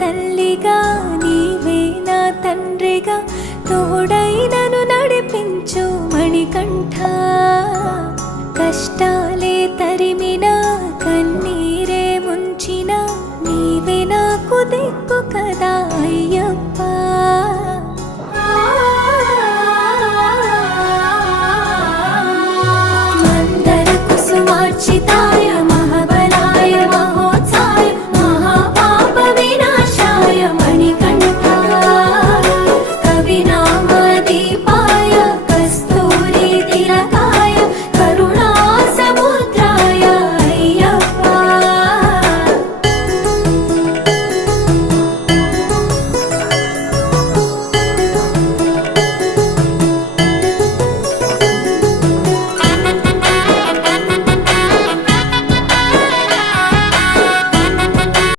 తల్లిగా నీవే నా తండ్రిగా తోడై నన్ను నడిపించు మణికంఠ. కష్టాలే తరిమినా కన్నీరే ముంచిన నీవే నాకు దిక్కు కదా